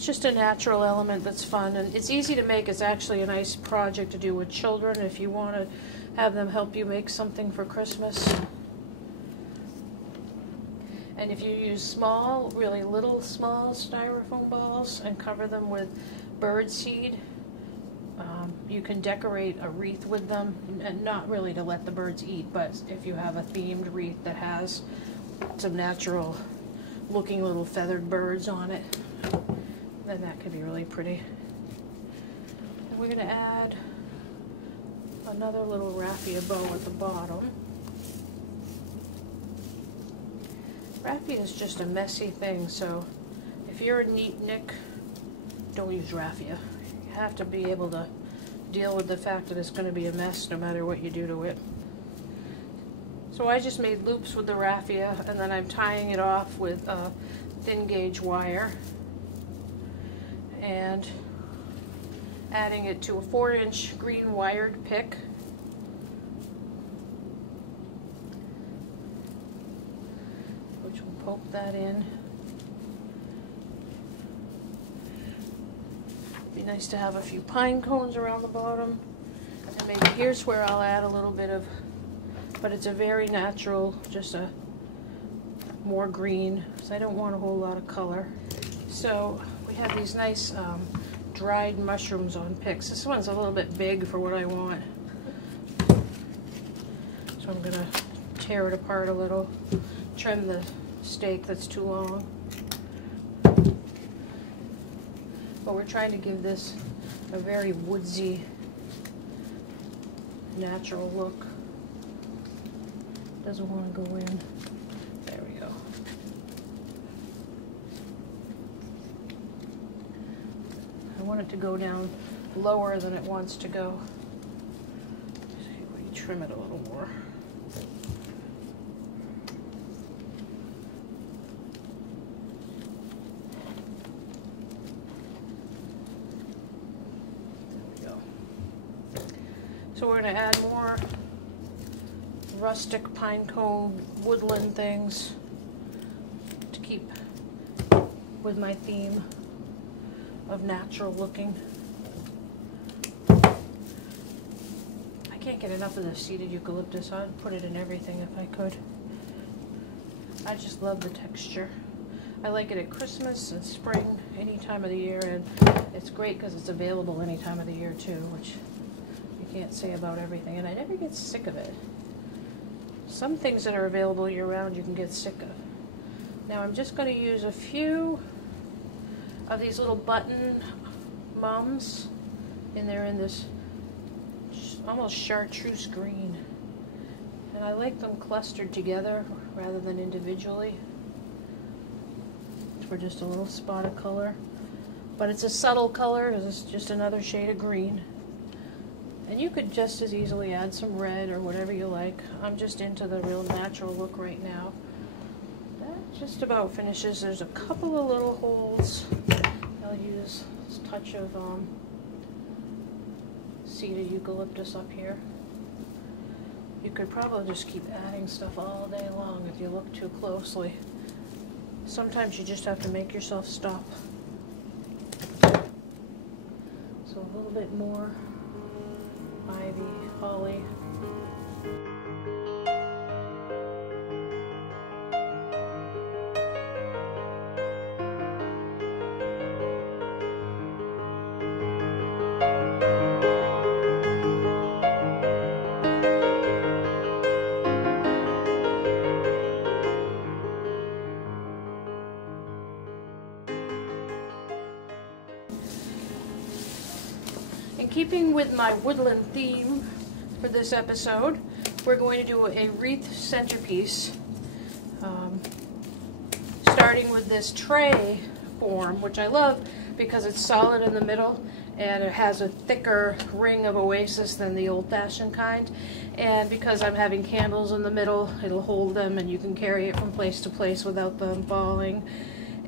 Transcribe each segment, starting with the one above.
It's just a natural element that's fun, and it's easy to make. It's actually a nice project to do with children if you want to have them help you make something for Christmas. And if you use small, really little small styrofoam balls and cover them with bird seed, you can decorate a wreath with them, and not really to let the birds eat, but if you have a themed wreath that has some natural looking little feathered birds on it, then that could be really pretty. And we're going to add another little raffia bow at the bottom. Raffia is just a messy thing, so if you're a neatnik, don't use raffia. You have to be able to deal with the fact that it's going to be a mess no matter what you do to it. So I just made loops with the raffia, and then I'm tying it off with thin gauge wire and adding it to a 4-inch green wired pick. Which will poke that in. Be nice to have a few pine cones around the bottom. And maybe here's where I'll add a little bit of, but it's a very natural, just a more green, so I don't want a whole lot of color. So we have these nice dried mushrooms on picks. This one's a little bit big for what I want. So I'm gonna tear it apart a little, trim the steak that's too long. But we're trying to give this a very woodsy, natural look. Doesn't want to go in. There we go. I want it to go down lower than it wants to go. See if we can trim it a little more. So we're going to add more rustic pine cone woodland things to keep with my theme of natural looking. I can't get enough of the seeded eucalyptus. I'd put it in everything if I could. I just love the texture. I like it at Christmas and spring, any time of the year, and it's great because it's available any time of the year too, which can't say about everything, and I never get sick of it. Some things that are available year-round you can get sick of. Now I'm just going to use a few of these little button mums, and they're in this almost chartreuse green, and I like them clustered together rather than individually for just a little spot of color, but it's a subtle color because it's just another shade of green. And you could just as easily add some red or whatever you like. I'm just into the real natural look right now. That just about finishes. There's a couple of little holes. I'll use a touch of seeded eucalyptus up here. You could probably just keep adding stuff all day long if you look too closely. Sometimes you just have to make yourself stop. So a little bit more ivy, holly. In keeping with my woodland theme for this episode, we're going to do a wreath centerpiece, starting with this tray form, which I love because it's solid in the middle and it has a thicker ring of oasis than the old-fashioned kind, and because I'm having candles in the middle, it'll hold them and you can carry it from place to place without them falling.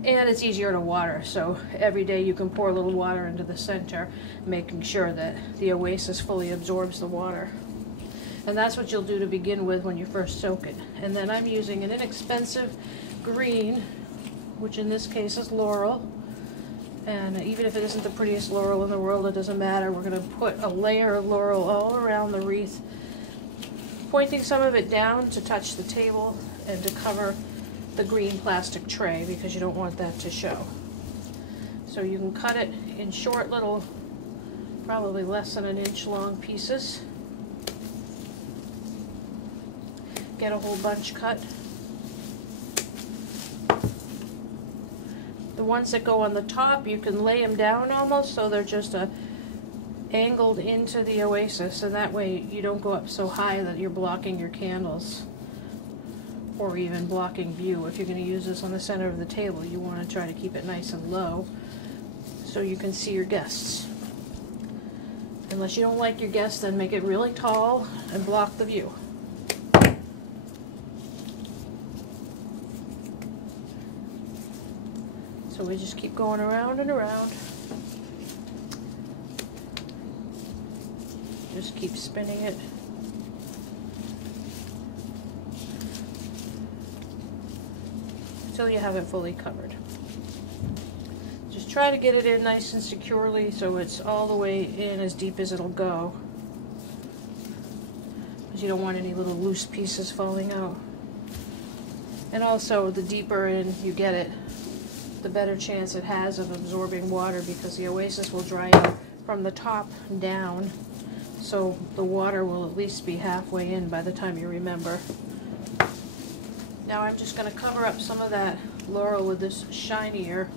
And it's easier to water, so every day you can pour a little water into the center, making sure that the oasis fully absorbs the water. And that's what you'll do to begin with when you first soak it. And then I'm using an inexpensive green, which in this case is laurel, And even if it isn't the prettiest laurel in the world, it doesn't matter. We're going to put a layer of laurel all around the wreath, pointing some of it down to touch the table and to cover the green plastic tray because you don't want that to show. So you can cut it in short little, probably less than an inch long pieces. Get a whole bunch cut. The ones that go on the top, you can lay them down almost so they're just angled into the oasis, and that way you don't go up so high that you're blocking your candles or even blocking view. If you're going to use this on the center of the table, you want to try to keep it nice and low so you can see your guests. Unless you don't like your guests, then make it really tall and block the view. So we just keep going around and around. Just keep spinning it. Until you have it fully covered. Just try to get it in nice and securely so it's all the way in as deep as it'll go. Because you don't want any little loose pieces falling out. And also, the deeper in you get it, the better chance it has of absorbing water, because the oasis will dry out from the top down, so the water will at least be halfway in by the time you remember. Now I'm just going to cover up some of that laurel with this shinier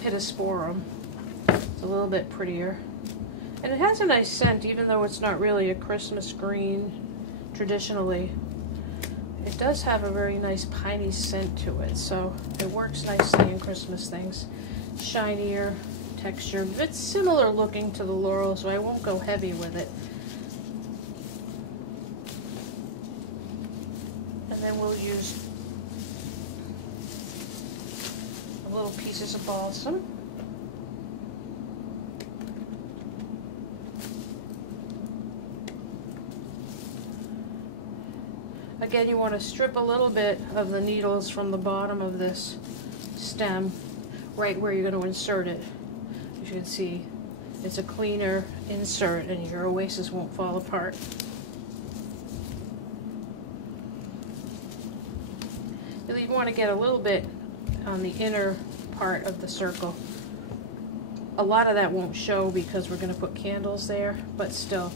pittosporum. It's a little bit prettier. And it has a nice scent, even though it's not really a Christmas green traditionally. It does have a very nice piney scent to it, so it works nicely in Christmas things. Shinier texture, it's similar looking to the laurel, so I won't go heavy with it. And then we'll use little pieces of balsam. Again, you want to strip a little bit of the needles from the bottom of this stem, right where you're going to insert it. As you can see, it's a cleaner insert and your oasis won't fall apart. You'll even want to get a little bit on the inner part of the circle. A lot of that won't show because we're going to put candles there, but still,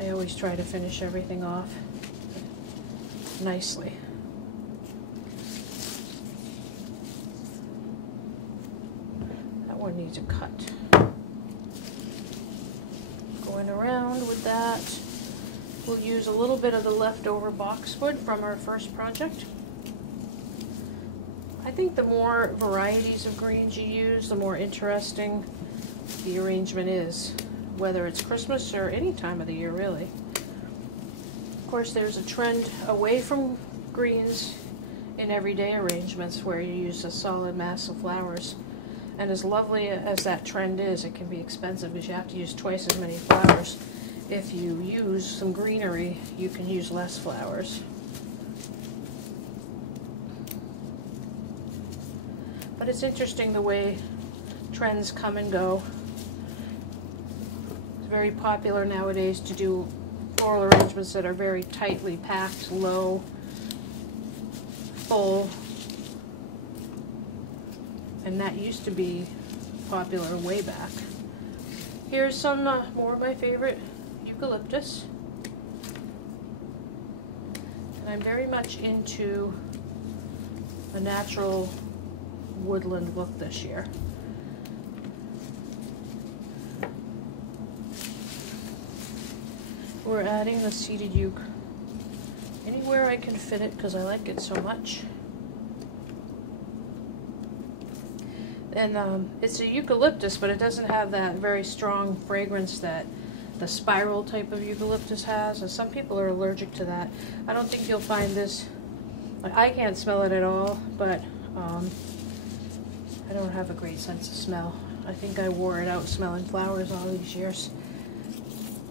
I always try to finish everything off nicely. That one needs a cut. Going around with that, we'll use a little bit of the leftover boxwood from our first project. I think the more varieties of greens you use, the more interesting the arrangement is, whether it's Christmas or any time of the year, really. Of course, there's a trend away from greens in everyday arrangements where you use a solid mass of flowers. And as lovely as that trend is, it can be expensive because you have to use twice as many flowers. If you use some greenery, you can use less flowers. But it's interesting the way trends come and go. It's very popular nowadays to do floral arrangements that are very tightly packed, low, full. And that used to be popular way back. Here's some more of my favorite eucalyptus. And I'm very much into a natural woodland look this year. We're adding the seeded euc anywhere I can fit it because I like it so much. And it's a eucalyptus, but it doesn't have that very strong fragrance that the spiral type of eucalyptus has, and some people are allergic to that. I don't think you'll find this, I can't smell it at all, but I don't have a great sense of smell. I think I wore it out smelling flowers all these years.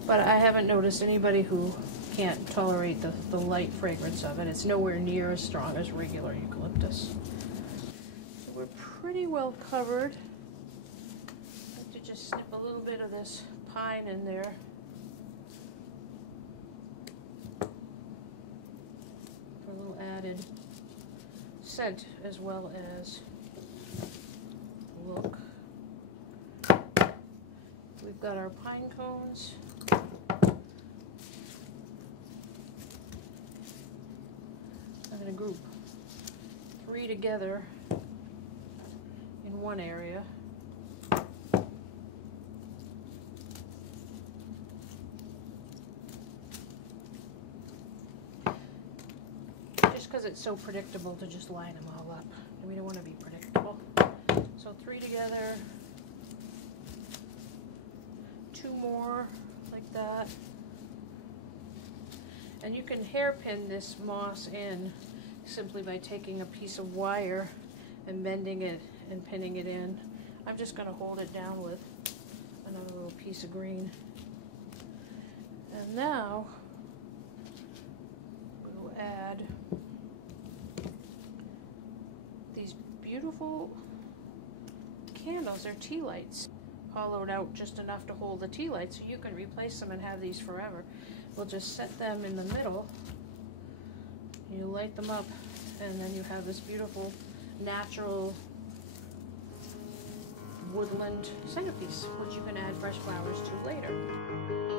But I haven't noticed anybody who can't tolerate the light fragrance of it. It's nowhere near as strong as regular eucalyptus. So we're pretty well covered snip a little bit of this pine in there. For a little added scent as well as look. We've got our pine cones. I'm going to group 3 together in one area. Just because it's so predictable to just line them all up. And we don't want to be predictable. So 3 together. 2 more like that. And you can hairpin this moss in simply by taking a piece of wire and bending it and pinning it in. I'm just going to hold it down with another little piece of green. And now we'll add these beautiful candles. They're tea lights, hollowed out just enough to hold the tea light, so you can replace them and have these forever. We'll just set them in the middle. You light them up, and then you have this beautiful natural woodland centerpiece, which you can add fresh flowers to later.